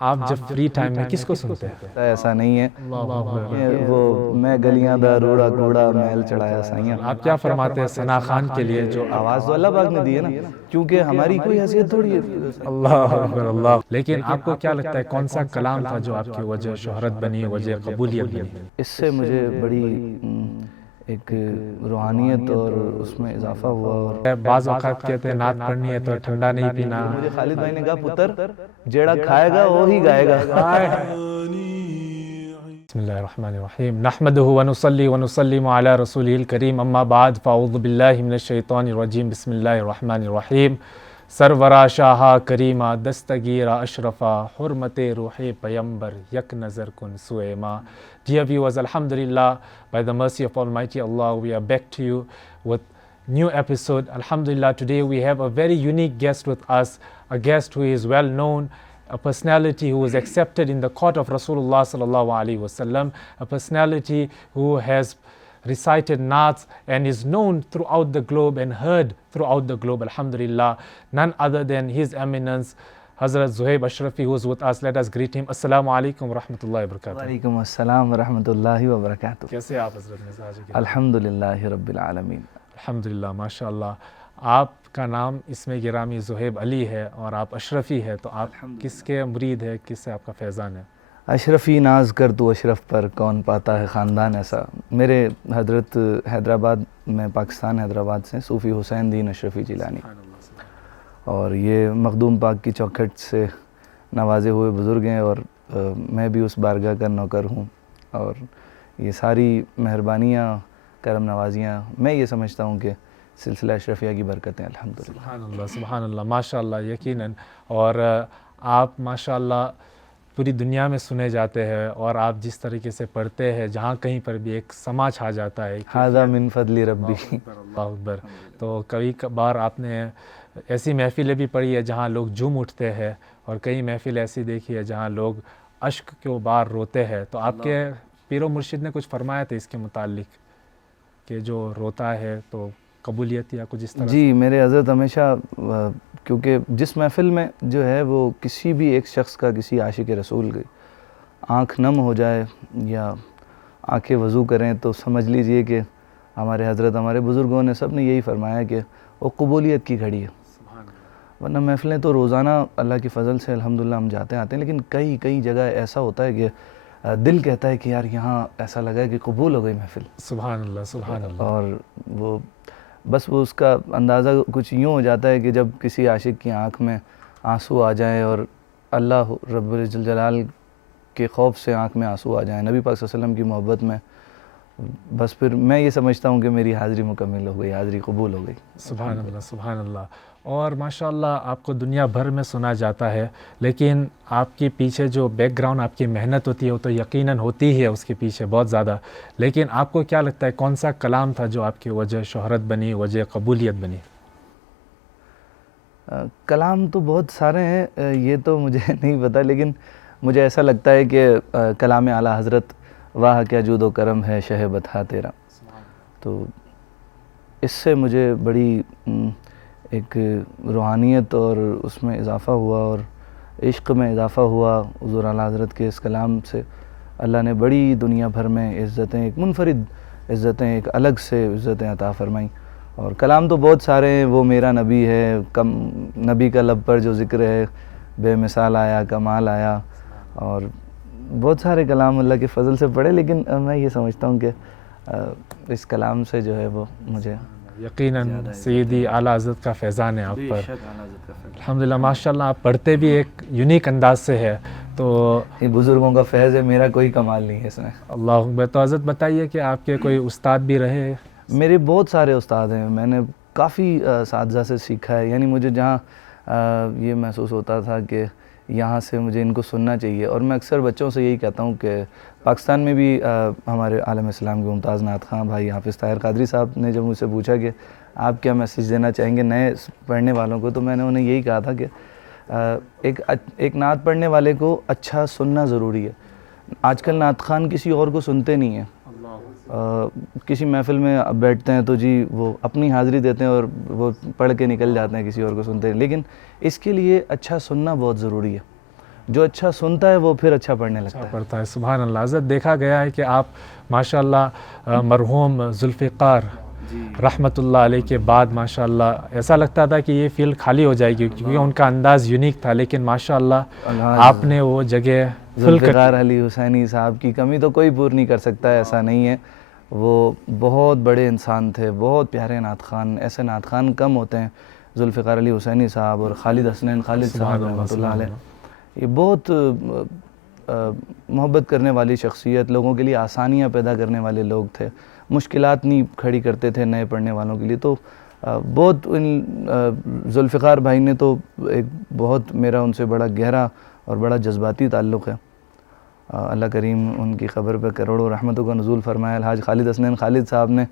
آپ جب free time میں کس کو سنتے ہیں؟ ایسا نہیں ہے کہ وہ میں گلیاں دا روڑا کوڑا محل چڑھایا سائیاں. آپ کیا فرماتے ہیں ثنا خان کے لیے جو آواز تو اللہ پاک نے دی ہے نا, کیونکہ ہماری کوئی حیثیت تھوڑی ہے. اللہ اکبر اللہ. لیکن آپ کو کیا لگتا ہے کون سا کلام تھا جو آپ کی وجہ شہرت بنی, وجہ قبولیت بنی؟ اس سے مجھے بڑی ایک روحانیت اور اس میں اضافہ ہوا. اور بعض اوقات کہتے ہیں نعت پڑھنی ہے تو ٹھنڈا نہیں پینا. مجھے خالد بھائی نے کہا پتر جیڑا کھائے گا وہی گائے گا. بسم اللہ الرحمن الرحیم. نحمدہ ونصلی ونسلم علی رسولہ الکریم, اما بعد فاعوذ باللہ من الشیطان الرجیم. بسم اللہ الرحمن الرحیم. سرورا شاہا کریمہ دستگیرہ اشرفا حرمت روح پیمبر یک نظر کن سویما. Dear viewers, Alhamdulillah, by the mercy of Almighty Allah, we are back to you with new episode. Alhamdulillah, today we have a very unique guest with us, a guest who is well known, a personality who was accepted in the court of Rasulullah sallallahu alaihi wasallam, a personality who has recited naats and is known throughout the globe and heard throughout the globe. Alhamdulillah, none other than His Eminence Hazrat Zuhaib Ashrafi, who is with us. Let us greet him. Assalamu alaikum wa rahmatullahi wa barakatuh. وعلیکم السلام ورحمۃ اللہ وبرکاتہ. کیسے آپ حضرت مزاج کے؟ الحمدللہ رب العالمین. الحمدللہ, ماشاء اللہ. آپ کا نام اسم گرامی زہیب علی ہے اور آپ اشرفی ہے, تو آپ کس کے مرید ہے, کس سے آپ کا فیضان ہے؟ اشرفی ناز کر تو اشرف پر, کون پاتا ہے خاندان ایسا. میرے حضرت حیدرآباد میں, پاکستان حیدرآباد سے صوفی حسین دین اشرفی جیلانی, اور یہ مخدوم پاک کی چوکھٹ سے نوازے ہوئے بزرگ ہیں, اور میں بھی اس بارگاہ کا نوکر ہوں. اور یہ ساری مہربانیاں, کرم نوازیاں میں یہ سمجھتا ہوں کہ سلسلہ اشرفیہ کی برکتیں. الحمدللہ. سبحان اللہ, سبحان اللہ, ماشاء اللہ, یقیناً. اور آپ ماشاء اللہ پوری دنیا میں سنے جاتے ہیں, اور آپ جس طریقے سے پڑھتے ہیں, جہاں کہیں پر بھی ایک سما چھا جاتا ہے. ھذا من فضل ربی. اللہ اکبر. تو کبھی بار آپ نے ایسی محفلیں بھی پڑھی ہے جہاں لوگ جھوم اٹھتے ہیں, اور کئی محفل ایسی دیکھی ہے جہاں لوگ اشک کے بار روتے ہیں. تو آپ کے پیر و مرشد نے کچھ فرمایا تھا اس کے متعلق کہ جو روتا ہے تو قبولیت یا کچھ اس طرح؟ جی, میرے حضرت ہمیشہ, کیونکہ جس محفل میں جو ہے وہ کسی بھی ایک شخص کا, کسی عاشق رسول کی آنکھ نم ہو جائے یا آنکھیں وضو کریں, تو سمجھ لیجئے کہ ہمارے حضرت, ہمارے بزرگوں نے سب نے یہی فرمایا کہ وہ قبولیت کی گھڑی ہے. ورنہ محفلیں تو روزانہ اللہ کی فضل سے الحمدللہ ہم جاتے آتے ہیں, لیکن کئی جگہ ایسا ہوتا ہے کہ دل کہتا ہے کہ یار یہاں ایسا لگا ہے کہ قبول ہو گئی محفل. سبحان اللہ, سبحان اللہ. اور وہ بس وہ اس کا اندازہ کچھ یوں ہو جاتا ہے کہ جب کسی عاشق کی آنکھ میں آنسو آ جائیں, اور اللہ رب الجلال کے خوف سے آنکھ میں آنسو آ جائیں, نبی پاک صلی اللہ علیہ وسلم کی محبت میں, بس پھر میں یہ سمجھتا ہوں کہ میری حاضری مکمل ہو گئی, حاضری قبول ہو گئی. سبحان اللہ, سبحان اللہ. اور ماشاء اللہ آپ کو دنیا بھر میں سنا جاتا ہے, لیکن آپ کے پیچھے جو بیک گراؤنڈ آپ کی محنت ہوتی ہے وہ تو یقیناً ہوتی ہی ہے اس کے پیچھے بہت زیادہ, لیکن آپ کو کیا لگتا ہے کون سا کلام تھا جو آپ کی وجہ شہرت بنی, وجہ قبولیت بنی؟ کلام تو بہت سارے ہیں, یہ تو مجھے نہیں پتہ, لیکن مجھے ایسا لگتا ہے کہ کلام اعلیٰ حضرت واہ کیا جود و کرم ہے شہ بتا تیرا, تو اس سے مجھے بڑی ایک روحانیت اور اس میں اضافہ ہوا, اور عشق میں اضافہ ہوا. حضور اعلیٰ حضرت کے اس کلام سے اللہ نے بڑی دنیا بھر میں عزتیں, ایک منفرد عزتیں, ایک الگ سے عزتیں عطا فرمائیں. اور کلام تو بہت سارے ہیں, وہ میرا نبی ہے, نبی کا لب پر جو ذکر ہے, بے مثال آیا, کمال آیا, اور بہت سارے کلام اللہ کے فضل سے پڑھے, لیکن میں یہ سمجھتا ہوں کہ اس کلام سے جو ہے وہ مجھے یقیناً سیدی اعلیٰ حضرت کا فیضان ہے آپ پر. الحمدللہ, ماشاء اللہ آپ پڑھتے بھی ایک یونیک انداز سے ہے, تو بزرگوں کا فیض ہے, میرا کوئی کمال نہیں ہے اس میں. اللہ اکبر. تو حضرت بتائیے کہ آپ کے کوئی استاد بھی رہے؟ میرے بہت سارے استاد ہیں, میں نے کافی اساتذہ سے سیکھا ہے. یعنی مجھے جہاں یہ محسوس ہوتا تھا کہ یہاں سے مجھے ان کو سننا چاہیے, اور میں اکثر بچوں سے یہی کہتا ہوں کہ پاکستان میں بھی ہمارے عالم اسلام کے ممتاز نعت خواں بھائی حافظ طاہر قادری صاحب نے جب مجھ سے پوچھا کہ آپ کیا میسیج دینا چاہیں گے نئے پڑھنے والوں کو, تو میں نے انہیں یہی کہا تھا کہ ایک نعت پڑھنے والے کو اچھا سننا ضروری ہے. آج کل نعت خوان کسی اور کو سنتے نہیں ہیں, کسی محفل میں بیٹھتے ہیں تو جی وہ اپنی حاضری دیتے ہیں اور وہ پڑھ کے نکل جاتے ہیں, کسی اور کو سنتے ہیں, لیکن اس کے لیے اچھا سننا بہت ضروری ہے. جو اچھا سنتا ہے وہ پھر اچھا پڑھنے لگتا ہے. پڑھتا ہے. سبحان اللہ. حضرت دیکھا گیا ہے کہ آپ ماشاء اللہ مرحوم ذوالفقار رحمۃ اللہ علیہ کے بعد ماشاء اللہ ایسا لگتا تھا کہ یہ فیلڈ خالی ہو جائے گی کیونکہ ان کا انداز یونیک تھا, لیکن ماشاء اللہ آپ نے وہ جگہ ذوالفقار علی حسینی صاحب کی کمی تو کوئی پور نہیں کر سکتا ہے, ایسا نہیں ہے. وہ بہت بڑے انسان تھے, بہت پیارے نعت خوان. ایسے نعت خوان کم ہوتے ہیں. ذوالفقار علی حسینی صاحب اور خالد حسنین خالد صاحب رحمۃ اللہ علیہ, یہ بہت محبت کرنے والی شخصیت, لوگوں کے لیے آسانیاں پیدا کرنے والے لوگ تھے, مشکلات نہیں کھڑی کرتے تھے نئے پڑھنے والوں کے لیے. تو بہت ذوالفقار بھائی نے تو ایک بہت میرا ان سے بڑا گہرا اور بڑا جذباتی تعلق ہے. اللہ کریم ان کی قبر پہ کروڑوں رحمتوں کا نزول فرمایا. الحاج خالد حسنین خالد صاحب نے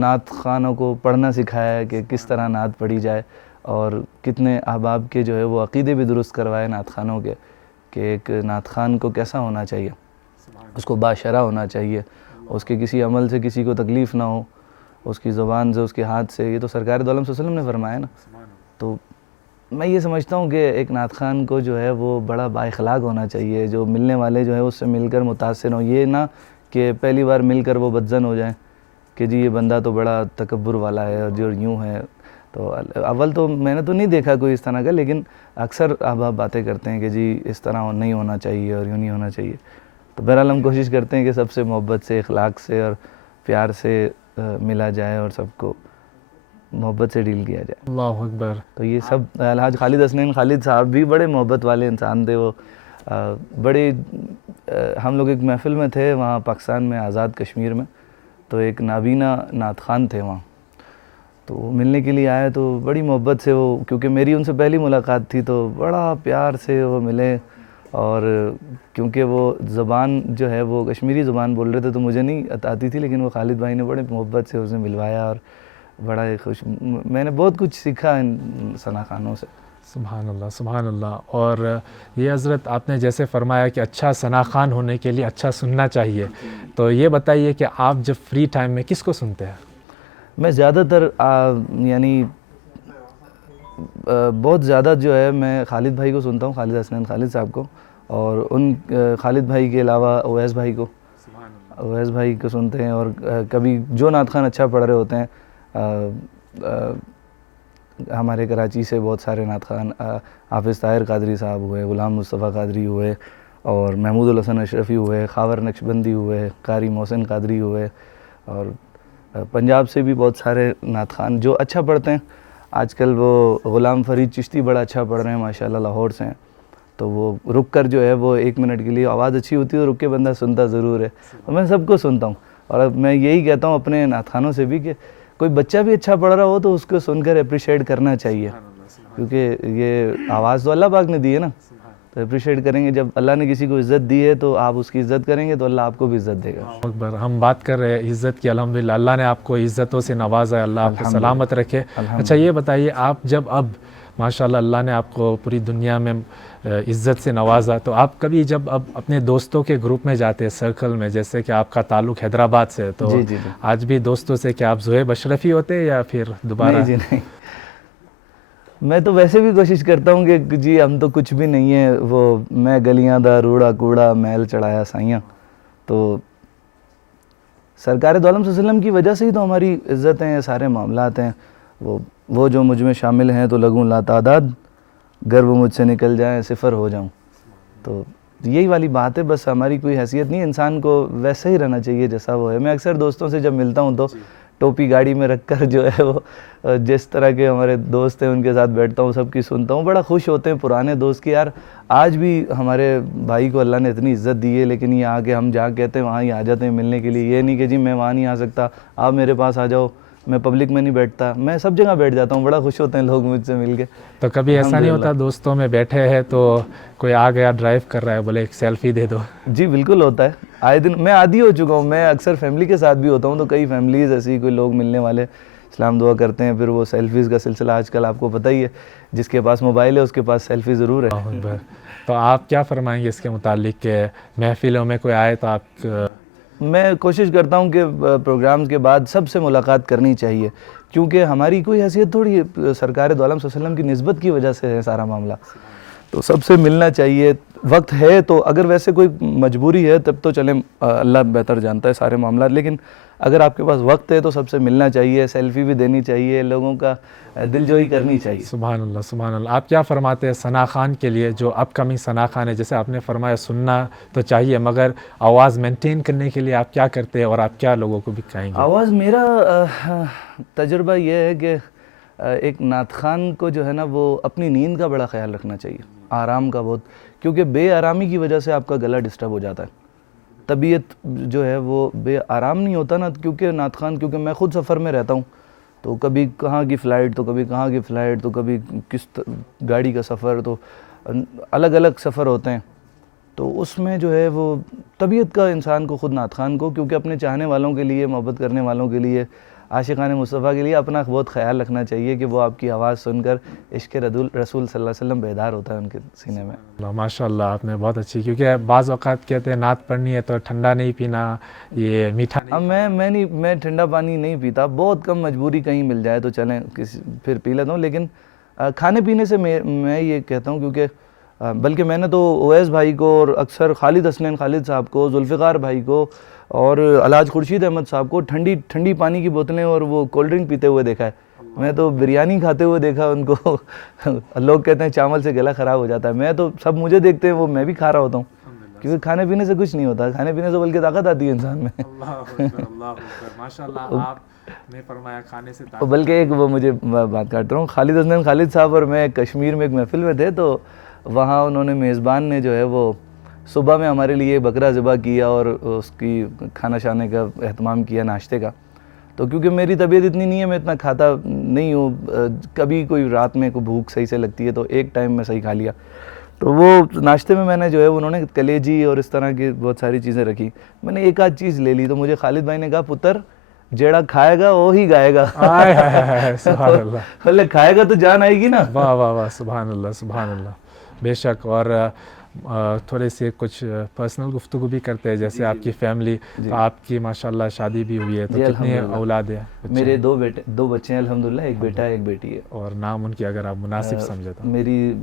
نعت خوانوں کو پڑھنا سکھایا ہے کہ کس طرح نعت پڑھی جائے, اور کتنے احباب کے جو ہے وہ عقیدے بھی درست کروائے نعت خوانوں کے, کہ ایک نعت خوان کو کیسا ہونا چاہیے, اس کو باشرع ہونا چاہیے, اس کے کسی عمل سے کسی کو تکلیف نہ ہو, اس کی زبان سے اس کے ہاتھ سے. یہ تو سرکار دو عالم صلی اللہ علیہ وسلم نے فرمایا نا. تو میں یہ سمجھتا ہوں کہ ایک نعت خوان کو جو ہے وہ بڑا با اخلاق ہونا چاہیے, جو ملنے والے جو ہے اس سے مل کر متاثر ہوں. یہ نہ کہ پہلی بار مل کر وہ بدظن ہو جائیں کہ جی یہ بندہ تو بڑا تکبر والا ہے اور جو یوں ہے. تو اول تو میں نے تو نہیں دیکھا کوئی اس طرح کا, لیکن اکثر احباب باتیں کرتے ہیں کہ جی اس طرح نہیں ہونا چاہیے اور یوں نہیں ہونا چاہیے. تو بہرحال ہم کوشش کرتے ہیں کہ سب سے محبت سے, اخلاق سے اور پیار سے ملا جائے اور سب کو محبت سے ڈیل کیا جائے. اللہ اکبر. تو یہ سب الحاج خالد حسنین خالد صاحب بھی بڑے محبت والے انسان تھے. وہ بڑے ہم لوگ ایک محفل میں تھے وہاں پاکستان میں آزاد کشمیر میں, تو ایک نابینا نعت خوان تھے وہاں, تو وہ ملنے کے لیے آئے. تو بڑی محبت سے وہ, کیونکہ میری ان سے پہلی ملاقات تھی, تو بڑا پیار سے وہ ملے. اور کیونکہ وہ زبان جو ہے وہ کشمیری زبان بول رہے تھے تو مجھے نہیں آتی تھی, لیکن وہ خالد بھائی نے بڑے محبت سے اسے ملوایا اور بڑا خوش. میں نے بہت کچھ سیکھا ان ثنا خوانوں سے. سبحان اللہ سبحان اللہ. اور یہ حضرت آپ نے جیسے فرمایا کہ اچھا ثنا خوان ہونے کے لیے اچھا سننا چاہیے, تو یہ بتائیے کہ آپ جب فری ٹائم میں کس کو سنتے ہیں؟ میں زیادہ تر یعنی بہت زیادہ جو ہے میں خالد بھائی کو سنتا ہوں, خالد حسنین خالد صاحب کو, اور ان خالد بھائی کے علاوہ اویس بھائی کو, اویس بھائی کو سنتے ہیں. اور کبھی جو نعت خوان اچھا پڑھ رہے ہوتے ہیں, ہمارے کراچی سے بہت سارے نعت خوان, حافظ طاہر قادری صاحب ہوئے, غلام مصطفیٰ قادری ہوئے, اور محمود الحسن اشرفی ہوئے, خاور نقشبندی ہوئے, قاری محسن قادری ہوئے, اور پنجاب سے بھی بہت سارے نعت خوان جو اچھا پڑھتے ہیں. آج کل وہ غلام فرید چشتی بڑا اچھا پڑھ رہے ہیں ماشاءاللہ, لاہور سے ہیں. تو وہ رک کر جو ہے وہ 1 منٹ کے لیے آواز اچھی ہوتی ہے تو رک کے بندہ سنتا ضرور ہے. تو میں سب کو سنتا ہوں, اور میں یہی کہتا ہوں اپنے نعت خوانوں سے بھی کہ کوئی بچہ بھی اچھا پڑھ رہا ہو تو اس کو سن کر اپریشیٹ کرنا چاہیے, کیونکہ یہ آواز تو اللہ پاک نے دی ہے نا, تو اپریشیٹ کریں گے. جب اللہ نے کسی کو عزت دی ہے تو آپ اس کی عزت کریں گے تو اللہ آپ کو بھی عزت دے گا. اکبر. ہم بات کر رہے ہیں عزت کی, الحمدللہ اللہ نے آپ کو عزتوں سے نوازا ہے, اللہ آپ کو سلامت رکھے. اچھا یہ بتائیے, آپ جب اب ماشاءاللہ اللہ نے آپ کو پوری دنیا میں عزت سے نوازا, تو آپ کبھی جب اب اپنے دوستوں کے گروپ میں جاتے ہیں, سرکل میں, جیسے کہ آپ کا تعلق حیدرآباد سے, تو آج بھی دوستوں سے کیا آپ زہیب اشرفی ہوتے ہیں یا پھر دوبارہ؟ نہیں, میں تو ویسے بھی کوشش کرتا ہوں کہ جی ہم تو کچھ بھی نہیں ہیں, وہ میں گلیاں دا روڑا کوڑا محل چڑھایا سائیاں. تو سرکار دو عالم صلی اللہ علیہ وسلم کی وجہ سے ہی تو ہماری عزت ہیں, سارے معاملات ہیں. وہ جو مجھ میں شامل ہیں تو لگوں لا تعداد, گر وہ مجھ سے نکل جائیں صفر ہو جاؤں. تو یہی والی بات ہے, بس ہماری کوئی حیثیت نہیں, انسان کو ویسے ہی رہنا چاہیے جیسا وہ ہے. میں اکثر دوستوں سے جب ملتا ہوں تو ٹوپی گاڑی میں رکھ کر جو ہے وہ جس طرح کے ہمارے دوست ہیں ان کے ساتھ بیٹھتا ہوں, سب کی سنتا ہوں. بڑا خوش ہوتے ہیں پرانے دوست کی, یار آج بھی ہمارے بھائی کو اللہ نے اتنی عزت دی ہے, لیکن یہ آگے ہم جہاں کہتے ہیں وہاں ہی آ جاتے ہیں ملنے کے لیے. یہ نہیں کہ جی میں وہاں نہیں آ سکتا, آپ میرے پاس آ جاؤ, میں پبلک میں نہیں بیٹھتا, میں سب جگہ بیٹھ جاتا ہوں. بڑا خوش ہوتے ہیں لوگ مجھ سے مل کے. تو کبھی ایسا نہیں ہوتا دوستوں میں بیٹھے ہیں تو کوئی آ گیا ڈرائیو کر رہا ہے, بولے ایک سیلفی دے دو؟ جی بالکل ہوتا ہے, آئے دن. میں عادی ہو چکا ہوں, میں اکثر فیملی کے ساتھ بھی ہوتا ہوں, تو کئی فیملیز ایسی کوئی لوگ ملنے والے اسلام دعا کرتے ہیں, پھر وہ سیلفیز کا سلسلہ آج کل آپ کو پتہ ہی ہے, جس کے پاس موبائل ہے اس کے پاس سیلفی ضرور ہے. تو آپ کیا فرمائیں گے اس کے متعلق کہ محفلوں میں کوئی آئے تو آپ؟ میں کوشش کرتا ہوں کہ پروگرام کے بعد سب سے ملاقات کرنی چاہیے, کیونکہ ہماری کوئی حیثیت تھوڑی ہے, سرکار دو عالم صلی اللہ علیہ وسلم کی نسبت کی وجہ سے ہے سارا معاملہ. تو سب سے ملنا چاہیے. وقت ہے تو اگر ویسے کوئی مجبوری ہے تب تو چلیں, اللہ بہتر جانتا ہے سارے معاملات, لیکن اگر آپ کے پاس وقت ہے تو سب سے ملنا چاہیے, سیلفی بھی دینی چاہیے, لوگوں کا دل جوئی کرنی چاہیے. سبحان اللہ سبحان اللہ. آپ کیا فرماتے ہیں ثنا خان کے لیے, جو اپ کمنگ ثنا خان ہے, جیسے آپ نے فرمایا سننا تو چاہیے مگر آواز مینٹین کرنے کے لیے آپ کیا کرتے ہیں اور آپ کیا لوگوں کو بھی کہیں گے؟ آواز, میرا تجربہ یہ ہے کہ ایک نعت خوان کو جو ہے نا وہ اپنی نیند کا بڑا خیال رکھنا چاہیے, آرام کا بہت, کیونکہ بے آرامی کی وجہ سے آپ کا گلا ڈسٹرب ہو جاتا ہے, طبیعت جو ہے وہ بے آرام نہیں ہوتا نا. کیونکہ نعت خوان, کیونکہ میں خود سفر میں رہتا ہوں, تو کبھی کہاں کی فلائٹ, تو کبھی کہاں کی فلائٹ, تو کبھی کس گاڑی کا سفر, تو الگ الگ سفر ہوتے ہیں. تو اس میں جو ہے وہ طبیعت کا انسان کو خود نعت خوان کو, کیونکہ اپنے چاہنے والوں کے لیے, محبت کرنے والوں کے لیے, عاشقان مصطفیٰ کے لیے اپنا بہت خیال رکھنا چاہیے کہ وہ آپ کی آواز سن کر عشق رسول صلی اللہ علیہ وسلم بیدار ہوتا ہے ان کے سینے میں. ماشاء اللہ آپ نے بہت اچھی, کیونکہ بعض اوقات کہتے ہیں نعت پڑھنی ہے تو ٹھنڈا نہیں پینا, یہ میٹھا نہیں. میں ٹھنڈا پانی نہیں پیتا, بہت کم, مجبوری کہیں مل جائے تو چلیں پھر پی لیتا ہوں. لیکن کھانے پینے سے میں یہ کہتا ہوں, کیونکہ بلکہ میں نے تو اویس بھائی کو اور اکثر خالد حسنین خالد صاحب کو, ذوالفقار بھائی کو اور الحاج خورشید احمد صاحب کو ٹھنڈی پانی کی بوتلیں اور وہ کولڈ ڈرنک پیتے ہوئے دیکھا ہے. میں تو بریانی کھاتے ہوئے دیکھا ان کو. لوگ کہتے ہیں چاول سے گلا خراب ہو جاتا ہے, میں تو سب مجھے دیکھتے ہیں وہ میں بھی کھا رہا ہوتا ہوں, کیونکہ کھانے پینے سے کچھ نہیں ہوتا, کھانے پینے سے بلکہ طاقت آتی ہے انسان میں. ماشاءاللہ آپ نے فرمایا کھانے سے طاقت. بلکہ ایک وہ مجھے بات کاٹ رہا ہوں, خالد حسنین خالد صاحب اور میں کشمیر میں ایک محفل میں تھے, تو وہاں انہوں نے, میزبان نے جو ہے وہ صبح میں ہمارے لیے بکرا ذبح کیا اور اس کی کھانا شانے کا اہتمام کیا, ناشتے کا. تو کیونکہ میری طبیعت اتنی نہیں ہے, میں اتنا کھاتا نہیں ہوں, کبھی کوئی رات میں کوئی بھوک صحیح سے لگتی ہے تو ایک ٹائم میں صحیح کھا لیا. تو وہ ناشتے میں نے جو ہے انہوں نے کلیجی اور اس طرح کی بہت ساری چیزیں رکھی, میں نے ایک آدھ چیز لے لی, تو مجھے خالد بھائی نے کہا پتر جیڑا کھائے گا وہی گائے گا. سبحان اللہ. بولے کھائے گا تو جان آئے گی نا. واہ واہ واہ, سبحان اللہ سبحان اللہ. بے شک. اور تھوڑے سے کچھ پرسنل گفتگو بھی کرتے ہیں, جیسے آپ کی فیملی, تو آپ کی ماشاءاللہ شادی بھی ہوئی ہے, تو کتنی اولاد ہے؟ میرے دو بچے ہیں الحمدللہ, ایک بیٹا ایک بیٹی ہے. اور نام ان کی اگر آپ مناسب سمجھے تو؟ میری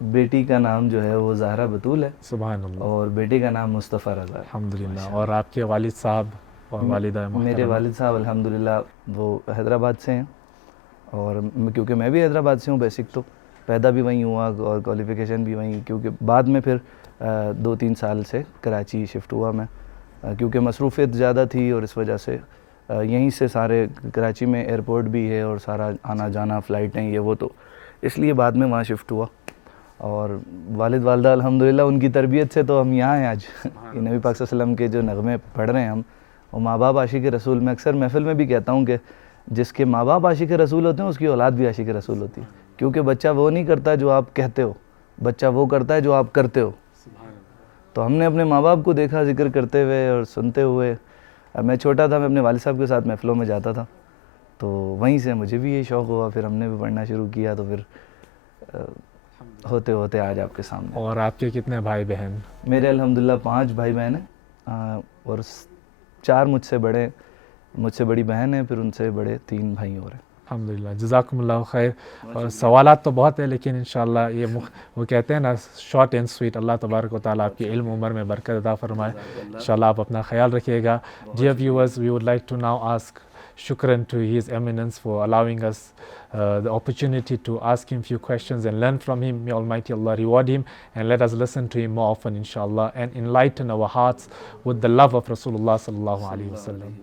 بیٹی کا نام جو ہے وہ زہرا بطول ہے. سبحان اللہ. اور بیٹے کا نام مصطفیٰ رضا ہے. الحمدللہ. اور آپ کے والد صاحب اور والدہ محترمہ؟ میرے والد صاحب الحمدللہ وہ حیدرآباد سے ہیں, اور کیونکہ میں بھی حیدرآباد سے ہوں, بیسک تو پیدا بھی وہیں ہوا اور کوالیفیکیشن بھی وہیں, کیونکہ بعد میں پھر 2-3 سال سے کراچی شفٹ ہوا میں, کیونکہ مصروفیت زیادہ تھی, اور اس وجہ سے یہیں سے سارے, کراچی میں ایئرپورٹ بھی ہے اور سارا آنا جانا, فلائٹیں یہ وہ, تو اس لیے بعد میں وہاں شفٹ ہوا. اور والد والدہ الحمدللہ ان کی تربیت سے تو ہم یہاں ہیں آج. نبی پاک صلی اللہ علیہ وسلم کے جو نغمے پڑھ رہے ہیں ہم, اور ماں باپ عاشق رسول. میں اکثر محفل میں بھی کہتا ہوں کہ جس کے ماں باپ عاشق رسول ہوتے ہیں اس کی اولاد بھی عاشق رسول ہوتی ہے, کیونکہ بچہ وہ نہیں کرتا جو آپ کہتے ہو, بچہ وہ کرتا ہے جو آپ کرتے ہو. تو ہم نے اپنے ماں باپ کو دیکھا ذکر کرتے ہوئے اور سنتے ہوئے. میں چھوٹا تھا, میں اپنے والد صاحب کے ساتھ محفلوں میں جاتا تھا, تو وہیں سے مجھے بھی یہ شوق ہوا, پھر ہم نے بھی پڑھنا شروع کیا, تو پھر ہوتے ہوتے آج آپ کے سامنے. اور آپ کے کتنے بھائی بہن؟ میرے الحمدللہ 5 بھائی بہن ہیں, اور 4 مجھ سے بڑے, مجھ سے بڑی بہن ہے, پھر ان سے بڑے 3 بھائی اور ہیں. الحمدللہ. جزاکم اللہ خیر. اور سوالات تو بہت ہیں, لیکن انشاءاللہ یہ وہ کہتے ہیں نا شارٹ اینڈ سویٹ. اللہ تبارک و تعالیٰ آپ کی علم عمر میں برکت عطا فرمائے. انشاءاللہ آپ اپنا خیال رکھیے گا. Dear viewers, we would like to now ask shukran to His Eminence for allowing us the opportunity to ask him few questions and learn from him. May Almighty Allah reward him, and let us listen to him more often inshallah, and enlighten our hearts with the love of Rasulullah sallallahu alaihi wasallam.